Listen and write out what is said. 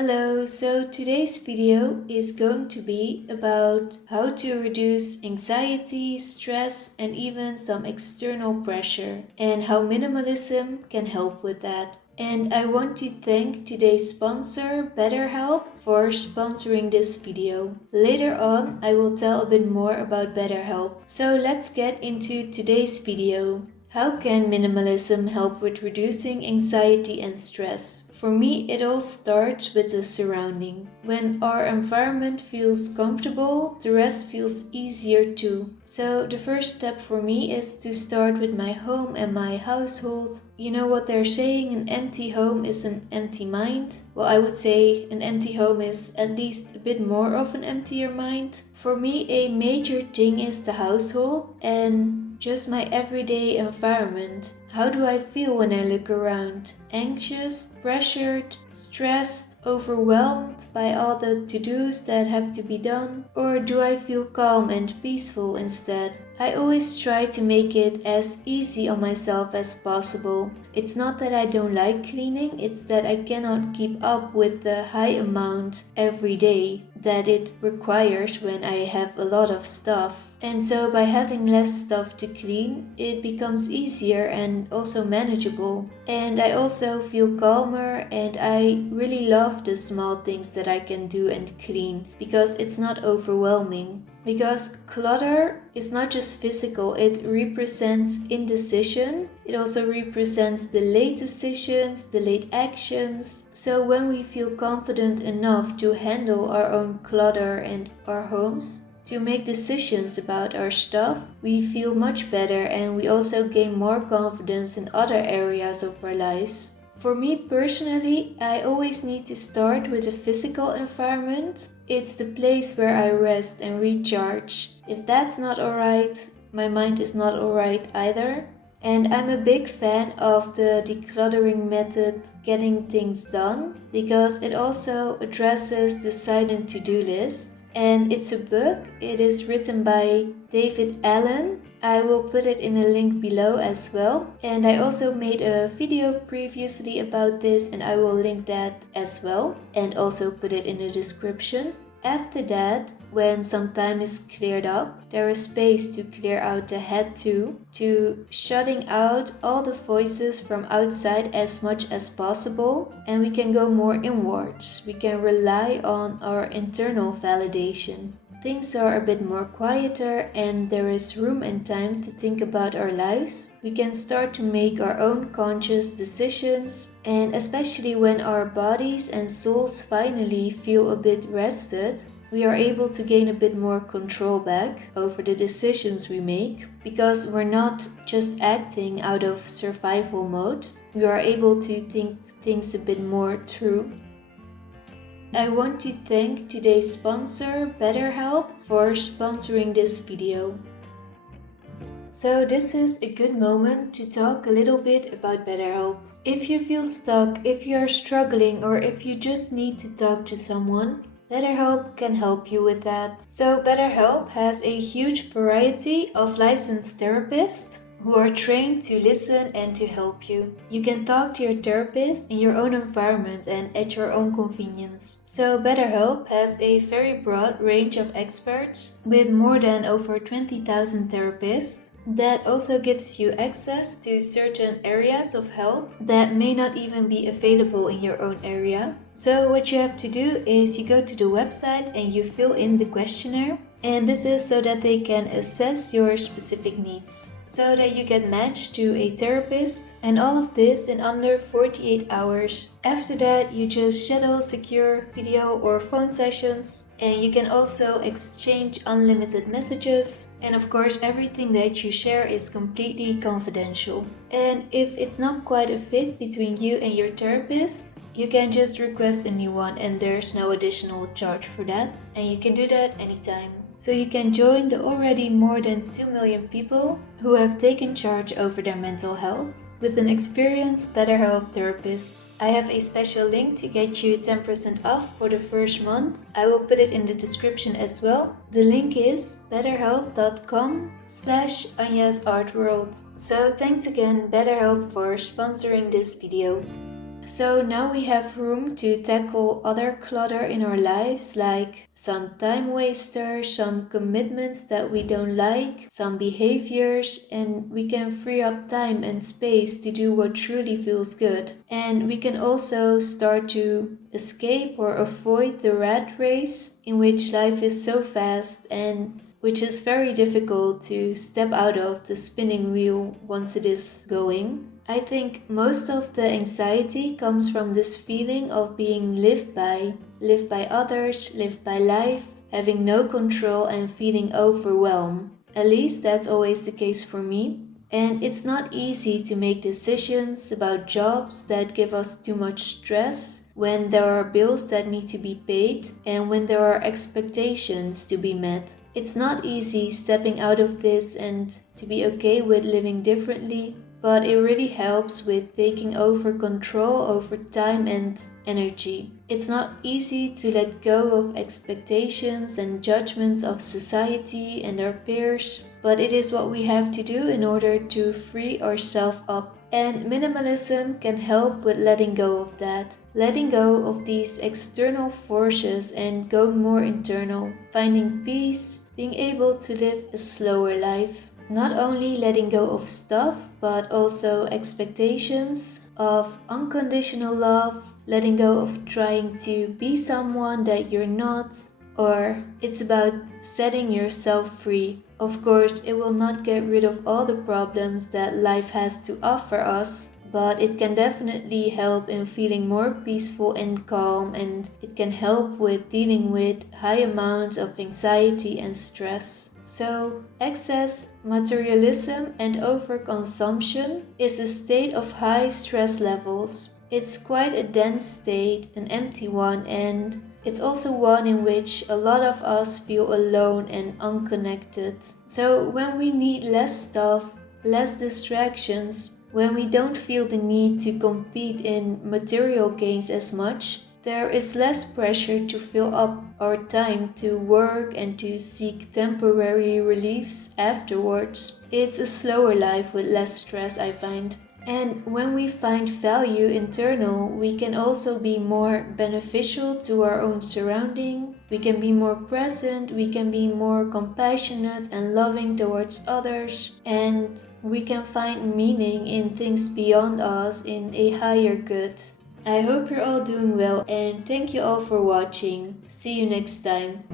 Hello, so today's video is going to be about how to reduce anxiety, stress, and even some external pressure, and how minimalism can help with that. And I want to thank today's sponsor, BetterHelp, for sponsoring this video. Later on, I will tell a bit more about BetterHelp. So let's get into today's video. How can minimalism help with reducing anxiety and stress? For me, it all starts with the surrounding. When our environment feels comfortable, the rest feels easier too. So the first step for me is to start with my home and my household. You know what they're saying, an empty home is an empty mind? Well, I would say an empty home is at least a bit more of an emptier mind. For me, a major thing is the household and just my everyday environment. How do I feel when I look around? Anxious, pressured, stressed, overwhelmed by all the to-dos that have to be done? Or do I feel calm and peaceful instead? I always try to make it as easy on myself as possible. It's not that I don't like cleaning, it's that I cannot keep up with the high amount every day that it requires when I have a lot of stuff. And so by having less stuff to clean, it becomes easier and also manageable. And I also feel calmer, and I really love the small things that I can do and clean because it's not overwhelming. Because clutter is not just physical, it represents indecision. It also represents the late decisions, the late actions. So when we feel confident enough to handle our own clutter and our homes, to make decisions about our stuff, we feel much better, and we also gain more confidence in other areas of our lives. For me personally, I always need to start with a physical environment. It's the place where I rest and recharge. If that's not alright, my mind is not alright either. And I'm a big fan of the decluttering method, getting things done, because it also addresses the silent to-do list. And it's a book. It is written by David Allen. I will put it in a link below as well. And I also made a video previously about this, and I will link that as well and also put it in the description. After that, when some time is cleared up, there is space to clear out the head too, to shutting out all the voices from outside as much as possible, and we can go more inwards. We can rely on our internal validation. Things are a bit more quieter and there is room and time to think about our lives. We can start to make our own conscious decisions, and especially when our bodies and souls finally feel a bit rested, we are able to gain a bit more control back over the decisions we make, because we're not just acting out of survival mode. We are able to think things a bit more through. I want to thank today's sponsor, BetterHelp, for sponsoring this video. So this is a good moment to talk a little bit about BetterHelp. If you feel stuck, if you are struggling, or if you just need to talk to someone, BetterHelp can help you with that. So BetterHelp has a huge variety of licensed therapists who are trained to listen and to help you. You can talk to your therapist in your own environment and at your own convenience. So BetterHelp has a very broad range of experts with more than over 20,000 therapists. That also gives you access to certain areas of help that may not even be available in your own area. So what you have to do is you go to the website and you fill in the questionnaire. And this is so that they can assess your specific needs, so that you get matched to a therapist, and all of this in under 48 hours. After that, you just schedule secure video or phone sessions, and you can also exchange unlimited messages. And of course, everything that you share is completely confidential. And if it's not quite a fit between you and your therapist, you can just request a new one, and there's no additional charge for that. And you can do that anytime. So you can join the already more than 2 million people who have taken charge over their mental health with an experienced BetterHelp therapist. I have a special link to get you 10% off for the first month. I will put it in the description as well. The link is betterhelp.com/Anja's Art World. So thanks again BetterHelp for sponsoring this video. So now we have room to tackle other clutter in our lives, like some time wasters, some commitments that we don't like, some behaviors, and we can free up time and space to do what truly feels good. And we can also start to escape or avoid the rat race in which life is so fast and which is very difficult to step out of the spinning wheel once it is going. I think most of the anxiety comes from this feeling of being lived by others, lived by life, having no control and feeling overwhelmed. At least that's always the case for me. And it's not easy to make decisions about jobs that give us too much stress, when there are bills that need to be paid, and when there are expectations to be met. It's not easy stepping out of this and to be okay with living differently, but it really helps with taking over control over time and energy. It's not easy to let go of expectations and judgments of society and our peers, but it is what we have to do in order to free ourselves up. And minimalism can help with letting go of that. Letting go of these external forces and going more internal. Finding peace, being able to live a slower life. Not only letting go of stuff, but also expectations of unconditional love, letting go of trying to be someone that you're not, or it's about setting yourself free. Of course, it will not get rid of all the problems that life has to offer us, but it can definitely help in feeling more peaceful and calm, and it can help with dealing with high amounts of anxiety and stress. So, excess materialism and overconsumption is a state of high stress levels. It's quite a dense state, an empty one, and it's also one in which a lot of us feel alone and unconnected. So, when we need less stuff, less distractions, when we don't feel the need to compete in material gains as much, there is less pressure to fill up our time to work and to seek temporary reliefs afterwards. It's a slower life with less stress, I find. And when we find value internal, we can also be more beneficial to our own surrounding. We can be more present, we can be more compassionate and loving towards others, and we can find meaning in things beyond us in a higher good. I hope you're all doing well, and thank you all for watching. See you next time.